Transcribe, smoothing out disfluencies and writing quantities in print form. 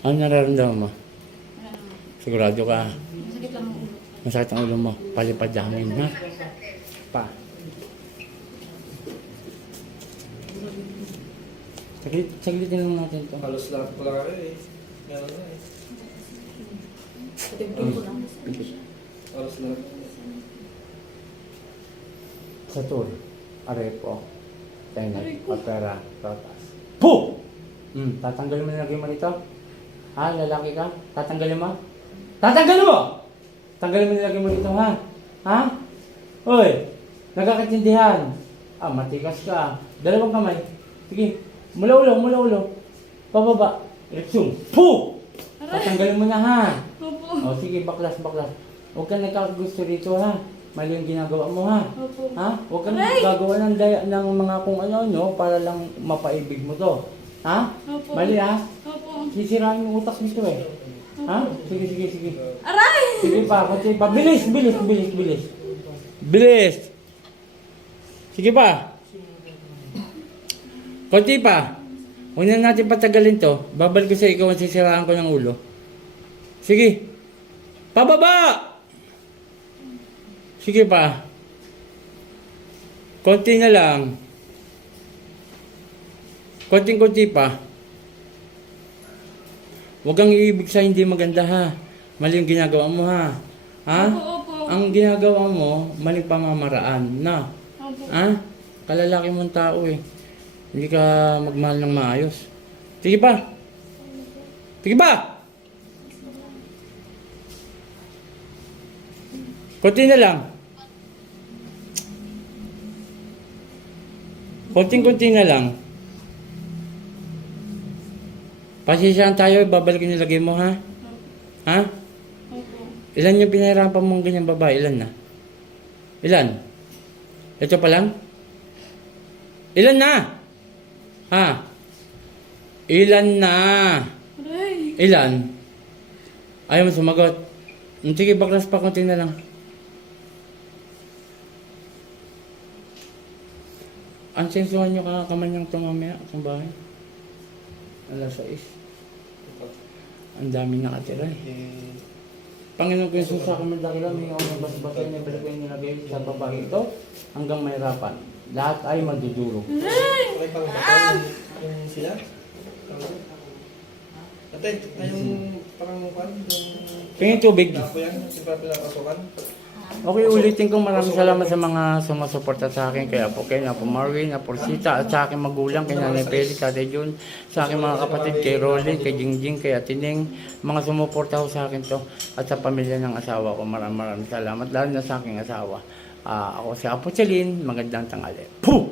Ano nararamdaman mo? Wala naman. Sigurado ka. Masakit lang ang ulo. Masakit ang ulo mo. Palipad namin, ha? Pa. Saglitin lang natin to. Halos lahat pala kayo eh. Meron na eh. Tingin ko lang. Halos lahat. Sa tour. Arepo. Tenga. Aray ko. Papera. Protas. Po! Tatanggalin mo na lagi mo nito? Ha? Lalaki ka? Tatanggalin mo? Tatanggalin mo! Tanggalin mo na lagi mo nito, ha? Ha? Uy! Nagkakatindihan. Matikas ka. Dalawang kamay. Sige. Mula ulo. Pababa. Reksyon. Po! Tatanggalin mo na, ha? Opo. Sige, baklas. Huwag ka nagkakagusto rito, ha? Mali yung ginagawa mo, ha? Opo. Ha? Huwag ka Aray! gagawa ng mga kung ano-ano para lang mapaibig mo to. Ha? Opo. Mali, ha? Opo. Sisirain yung utak nito, eh. Ha? Sige. Aray! Sige pa, konti pa. Bilis! Sige pa. Konti pa. Huwag na natin patagalin to. Babalik ko sa ikaw ang sisiraan ko ng ulo. Sige. Pababa! Sige pa. Konti na lang. Konting-konti pa. Huwag kang iibig sa hindi maganda, ha? Mali yung ginagawa mo, ha? Ha? Opo. Ang ginagawa mo, maling pamamaraan, na? Opo. Ha? Kalalaki mong tao, eh. Hindi ka magmahal ng maayos. Sige pa! Konti na lang. Konting-konti na lang. Pasisyahan tayo, babalikin yung lagay mo, ha? Ha? Opo. Ilan yung pinahirapan mong ganyang babae? Ilan na? Ilan? Ito pa lang? Ilan na? Ha? Ilan na? Aray! Ilan? Ayaw mo sumagot. Sige, baklas pa, konti na lang. Ang sensuhan nyo kakaman niyang tumamaya sa bahay. Alas 6. Ang dami nakatira eh. Panginoon ko yung susa kami dakilan, may mga basbasa niya balik yung nilagay sa babae ito hanggang mahirapan. Lahat ay magdudurog. Aray! May pangkataon yung sila. Ate, yung parang kwan, yung... Tingin tubig. Ako yan, yung pinapasukan. Okay, ulitin ko maraming salamat sa mga sumusuporta sa akin, kay Apo Ken, Apo Marvin, Apo Rosita, at sa aking magulang, kay Nanay Peli, Ate Jun, sa aking mga kapatid, kay Rolly, kay Jingjing, kay Atining, mga sumuporta ko sa akin to, at sa pamilya ng asawa ko, maraming salamat, lalo na sa aking asawa. Ako si Apo Chalin, magandang tanghali. Puh!